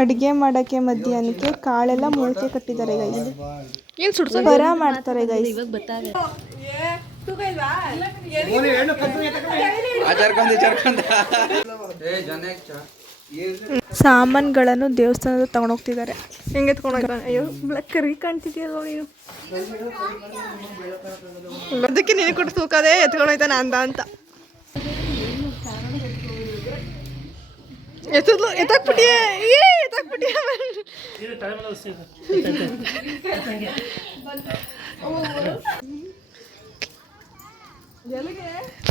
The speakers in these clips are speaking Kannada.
ಅಡುಗೆ ಮಾಡಕ್ಕೆ ಮಧ್ಯಾಹ್ನಕ್ಕೆ ಕಾಳೆಲ್ಲ ಮೊಳಕೆ ಕಟ್ಟಿದ್ದಾರೆ ಗೈಸ್ ಏನು ಪರ ಮಾಡ್ತಾರೆ ಗೈಸ್ ಸಾಮಾನುಗಳನ್ನು ದೇವಸ್ಥಾನದ ತಗೊಂಡೋಗ್ತಿದ್ದಾರೆ ಹೆಂಗೆ ಎತ್ಕೊಂಡು ಅಯ್ಯೋ ಬ್ಲಕ್ ಕರಿ ಕಾಣ್ತಿದ್ಯಲ್ಲ ನೀನು ಅದಕ್ಕೆ ನೀನು ಕೊಟ್ಟು ತೂಕದೇ ಎತ್ಕೊಂಡು ಹೋಯ್ತಾನೆ ಅಂದ ಅಂತ. ಎತ್ತದ್ಲು ಎತ್ತಾಕ್ಬಿಟ್ಟಿಯೇ ಏ ಎತ್ತಾಕ್ಬಿಟ್ಟಿಯ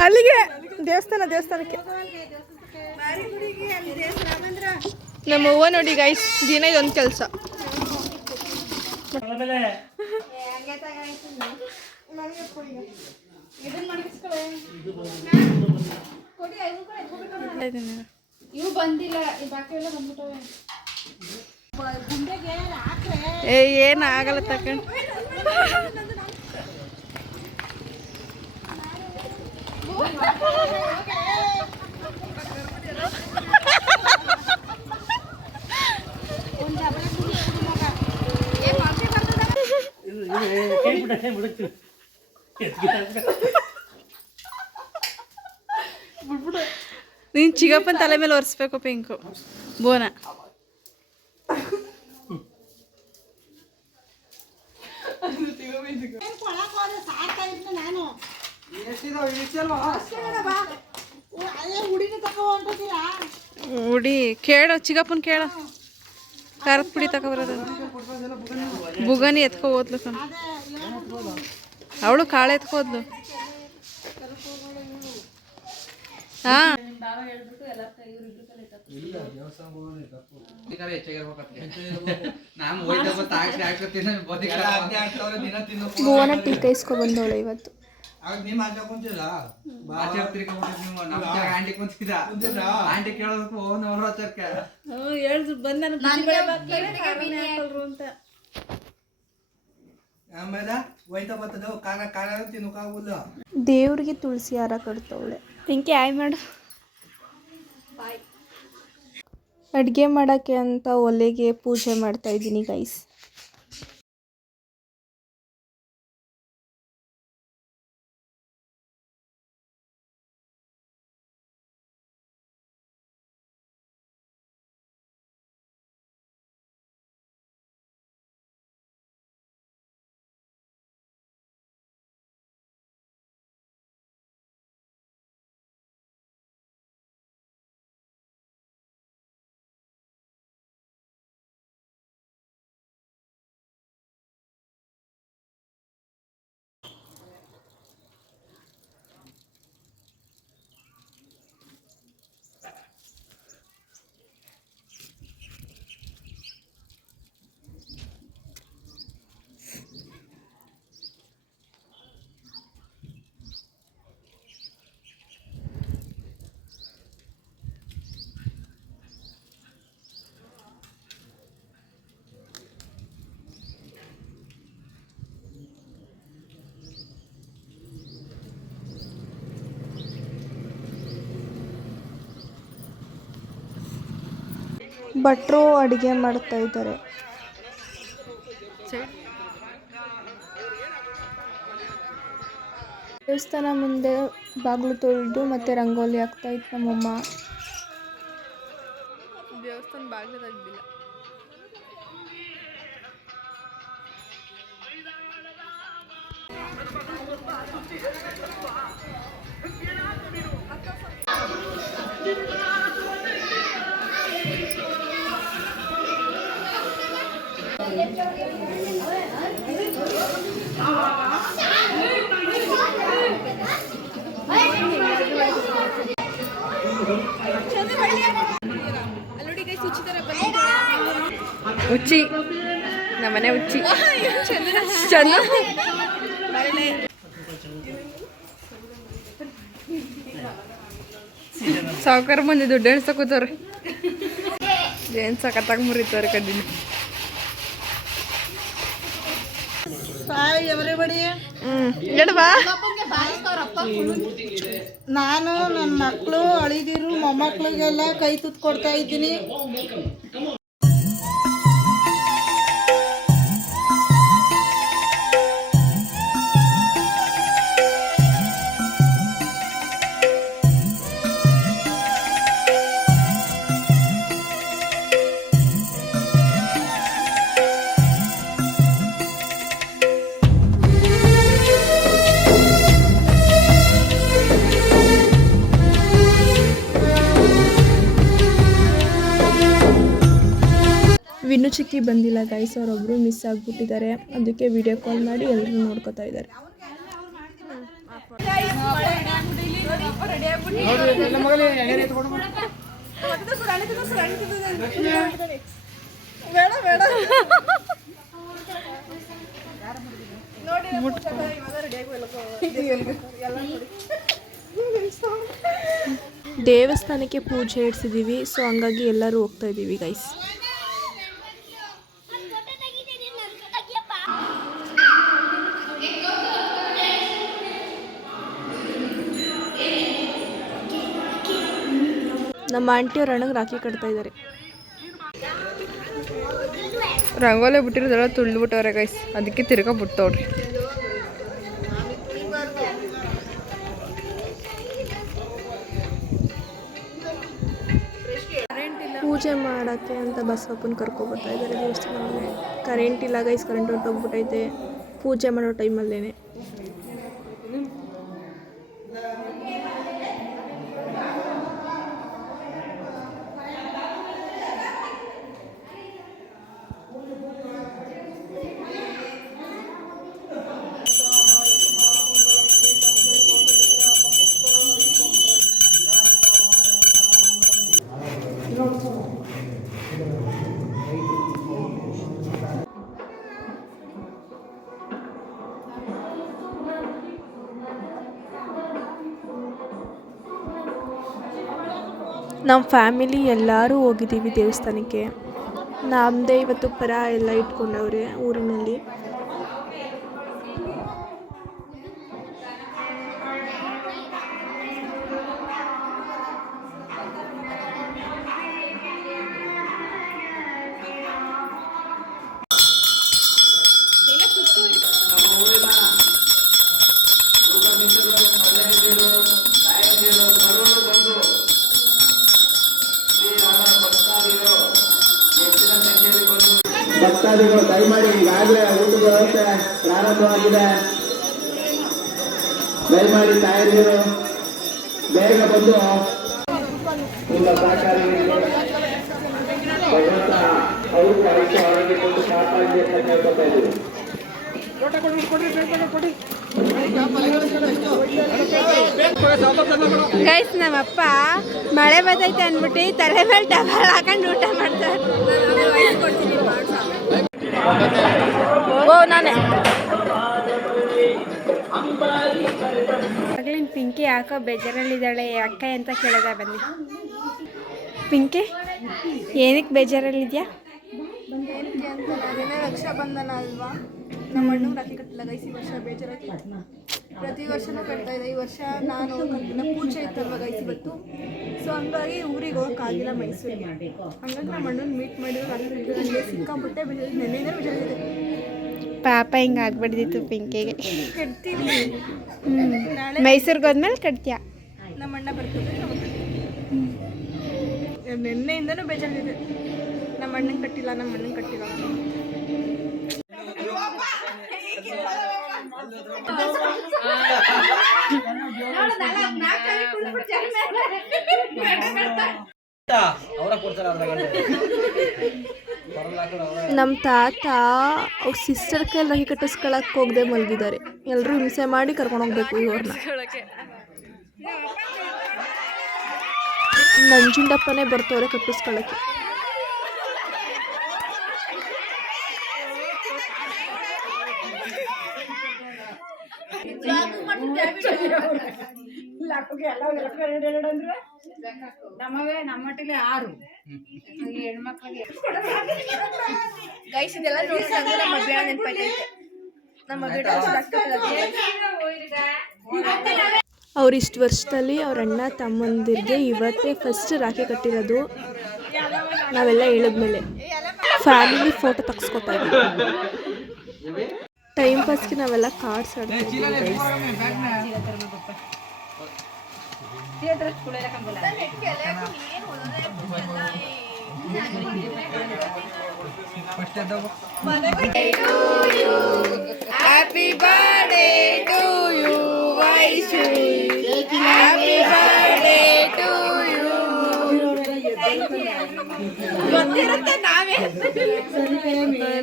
ಅಲ್ಲಿಗೆ ದೇವಸ್ಥಾನ ದೇವಸ್ಥಾನಕ್ಕೆ. ನಮ್ಮ ಅವ್ವ ನೋಡಿ ಗೈಸ್ ದಿನ ಇದೊಂದು ಕೆಲಸ. ಇವು ಬಂದಿಲ್ಲ ಈ ಬಾಕಿ ಎಲ್ಲ ಬಂದ್ಬಿಟ್ಟವೆ ಏ ಏನು ಆಗಲ್ಲ ತಕೊಂಡು ನೀನು ಚಿಗಪ್ಪನ ತಲೆ ಮೇಲೆ ಒರೆಸ್ಬೇಕು ಪಿಂಕು ಬೋನ ಉಡಿ ಕೇಳು ಚಿಗಪ್ಪನ ಕೇಳ ಖಾರದ ಪುಡಿ ತಗೊಬರೋದು ಬುಗನಿ ಎತ್ಕೊ ಹೋದ್ಲು ಕಣ್ ಅವಳು ಕಾಳು ಎತ್ಕೋದ್ಲು ಹಾ ಭುವನ ಟೀಕ ಇಸ್ಕೊ ಬಂದವಳು ಇವತ್ತು. ಹೇಳಿದ್ರು ಬಂದ ಅಂತ. ಆಮೇಲೆ ಒಯ್ತಾ ಬರ್ತದ ಕಾಲ ಕಾಲ ತಿನ್ನೋಕಾಗುಲ್ಲ ದೇವ್ರಿಗೆ ತುಳಸಿ ಹಾರ ಕಟ್ತವಳೆ. ಪಿಂಕಿ ಆಯ್ ಮಾಡು. ಅಡುಗೆ ಮಾಡೋಕ್ಕೆ ಅಂತ ಒಲೆಗೆ ಪೂಜೆ ಮಾಡ್ತಾ ಇದ್ದೀನಿ ಗೈಸ್ ಭಟ್ರು ಅಡುಗೆ ಮಾಡ್ತಾ ಇದ್ದಾರೆ. ದೇವಸ್ಥಾನ ಮುಂದೆ ಬಾಗಿಲು ತೊಳೆದು ಮತ್ತೆ ರಂಗೋಲಿ ಹಾಕ್ತಾ ಇತ್ತು ನಮ್ಮಮ್ಮ ದೇವಸ್ಥಾನ ಬಾಗಿಲು ತೆಗ್ದಿಲ್ಲ. ಉಚ್ಚಿ. ನಮ್ಮನೆ ಉಚ್ಚಿ. ಚಂದ. ಸಾವುಕಾರ ಮಂದಿ ದುಡ್ಡು ಎಣ್ಸ ಕೂತವ್ರೆ ಏನ್ ಸಖತ್ತಾಗಿ ಮುರಿತವ್ರಿ ಕಡ್ಡಿನ ನಾನು ನನ್ನ ಮಕ್ಕಳು ಅಳಿದಿರು ಮೊಮ್ಮಕ್ಳಿಗೆಲ್ಲ ಕೈ ತುತ್ತು ಕೊಡ್ತಾ ಇದ್ದೀನಿ. ವಿನ್ನು ಚಿಕ್ಕಿ ಬಂದಿಲ್ಲ ಗೈಸ್ ಅವರೊಬ್ಬರು ಮಿಸ್ ಆಗಿಬಿಟ್ಟಿದ್ದಾರೆ. ಅದಕ್ಕೆ ವಿಡಿಯೋ ಕಾಲ್ ಮಾಡಿ ಎಲ್ಲರೂ ನೋಡ್ಕೋತಾ ಇದ್ದಾರೆ. ದೇವಸ್ಥಾನಕ್ಕೆ ಪೂಜೆ ಇಡ್ಸಿದ್ದೀವಿ ಸೊ ಹಂಗಾಗಿ ಎಲ್ಲರೂ ಹೋಗ್ತಾ ಇದ್ದೀವಿ ಗೈಸ್ ನಮ್ಮ ಆಂಟಿಯವ್ರ ಅಣ್ಣಗೆ ರಾಖಿ ಕಟ್ತಾ ಇದ್ದಾರೆ ರಂಗೋಲೆ ಬಿಟ್ಟಿರೋದೆಲ್ಲ ತುಳ್ದ್ಬಿಟ್ಟವ್ರೆ ಗೈಸ್ ಅದಕ್ಕೆ ತಿರ್ಗಾ ಬಿಡ್ತವ್ರಿ. ಪೂಜೆ ಮಾಡೋಕ್ಕೆ ಅಂತ ಬಸವಪ್ಪನ ಕರ್ಕೊಬರ್ತಾ ಇದ್ದಾರೆ ದೇವಸ್ಥಾನ ಕರೆಂಟ್ ಇಲ್ಲ ಗೈಸ್ ಕರೆಂಟ್ ಹೊರಟೋಗ್ಬಿಟ್ಟೈತೆ. ಪೂಜೆ ಮಾಡೋ ಟೈಮಲ್ಲೇ ನಮ್ಮ ಫ್ಯಾಮಿಲಿ ಎಲ್ಲರೂ ಹೋಗಿದ್ದೀವಿ ದೇವಸ್ಥಾನಕ್ಕೆ. ನಮ್ಮದೇ ಇವತ್ತು ಪರ ಎಲ್ಲ ಇಟ್ಕೊಂಡವ್ರೆ ಊರಿನಲ್ಲಿ. ಭಕ್ತಾದಿಗಳು ದಯಮಾಡಿ ಈಗಾಗಲೇ ಊಟದ ವ್ಯವಸ್ಥೆ ಪ್ರಾರಂಭವಾಗಿದೆ. ದಯಮಾಡಿ ತಾಯಂದಿರು ಬೇಗ ಬಂದು ನಿಮ್ಮ ಸಹಕಾರಿ ಭಗವಂತ ಅಂತ ಕೇಳ್ಕೊತಾ ಇದ್ದೀವಿ. ಗೈಸ್ ನಮ್ಮಪ್ಪ ಮಳೆ ಬದೈತೆ ಅಂದ್ಬಿಟ್ಟು ತಲೆ ಮೇಲೆ ಟವಲ್ ಹಾಕೊಂಡು ಊಟ ಮಾಡ್ತಾರೆ. ಓ ನಾನೇ. ಆಗ್ಲಿನ ಪಿಂಕಿ ಯಾಕೋ ಬೇಜಾರಲ್ಲಿದ್ದಾಳೆ ಅಕ್ಕ ಅಂತ ಕೇಳಿದ ಬನ್ನಿ. ಪಿಂಕಿ ಏನಕ್ಕೆ ಬೇಜಾರಲ್ಲಿದ್ಯಾ? ಅದೇನೇ ರಕ್ಷಾಬಂಧನ ಅಲ್ವಾ? ನಮ್ಮ ಅಣ್ಣ ರಾಖಿ ಕಟ್ಟಿಲ್ಲ ಗೈಸ್ ಈ ವರ್ಷ ಬೇಜಾರಾಗಿ ಪ್ರತಿ ವರ್ಷನೂ ಕಟ್ತಾ ಇದೆ. ಈ ವರ್ಷ ನಾನು ನಮ್ಮ ಪೂಜೆ ಇತ್ತಲ್ವ ಗೈಸ್ ಇವತ್ತು ಸೊ ಹಂಗಾಗಿ ಊರಿಗೆ ಹೋಗೋಕ್ಕಾಗಿಲ್ಲ ಮೈಸೂರಿಗೆ. ಹಂಗಾಗಿ ನಮ್ಮ ಅಣ್ಣನ ಮೀಟ್ ಮಾಡಿದ್ರು. ನನಗೆ ಸಿಕ್ಕಾಪಟ್ಟೆ ನೆನ್ನೆನೇ ಬೇಜಾರಿದೆ ಪಾಪ ಹಿಂಗೆ ಆಗ್ಬಿಡ್ದಿತ್ತು ಪಿಂಕಿಗೆ. ಕಟ್ತೀನಿ. ನಾಳೆ ಮೈಸೂರಿಗೆ ಹೋದ್ಮೇಲೆ ಕಟ್ತೀಯ? ನಮ್ಮ ಅಣ್ಣ ಬರ್ತದೆ ನಿನ್ನೆಯಿಂದನೂ ಬೇಜಾರಿದೆ. ನಮ್ಮ ಅಣ್ಣಂಗೆ ಕಟ್ಟಿಲ್ಲ ನಮ್ಮ ಅಣ್ಣಂಗೆ ಕಟ್ಟಿಲ್ಲ ನಮ್ಮ ತಾತ ಅವ್ರ ಸಿಸ್ಟರ್ ಕೈ ರಾಖಿ ಕಟ್ಟಿಸ್ಕೊಳಕ್ಕೆ ಹೋಗದೆ ಮಲಗಿದ್ದಾರೆ. ಎಲ್ಲರೂ ಹಿಂಸೆ ಮಾಡಿ ಕರ್ಕೊಂಡು ಹೋಗ್ಬೇಕು ಇವ್ರನ್ನ ನಂಜುಂಡಪ್ಪನೇ ಬರ್ತವ್ರೆ ಕಟ್ಟಿಸ್ಕೊಳಕ್ಕೆ. ಗೈಸ್ ಇದೆಲ್ಲ ನೋಡಿದ್ರೆ ನಮ್ಮ ಮದುವೆ ನೆನಪಾಯ್ತೈತೆ ನಮ್ಮ ಮದುವೆ ಅವ್ರಿಷ್ಟು ವರ್ಷದಲ್ಲಿ ಅವ್ರ ಅಣ್ಣ ತಮ್ಮಂದಿರಿಗೆ ಇವತ್ತೇ ಫಸ್ಟ್ ರಾಖಿ ಕಟ್ಟಿರೋದು. ನಾವೆಲ್ಲ ಹೇಳಿದ್ಮೇಲೆ ಫ್ಯಾಮಿಲಿ ಫೋಟೋ ತಗ್ಸ್ಕೊತಾ ಇದ್ವಿ. ಟೈಮ್ ಪಾಸ್ಗೆ ನಾವೆಲ್ಲ ಕಾರ್ಡ್ಸ್ ಆಡ್ತೀವಿ happy birthday to you Vaishu happy birthday to you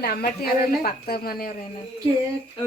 ನಮ್ಮ ಟಿವಿ ಪಕ್ಕದ ಮನೆಯವ್ರೇನ ಕೇಕ್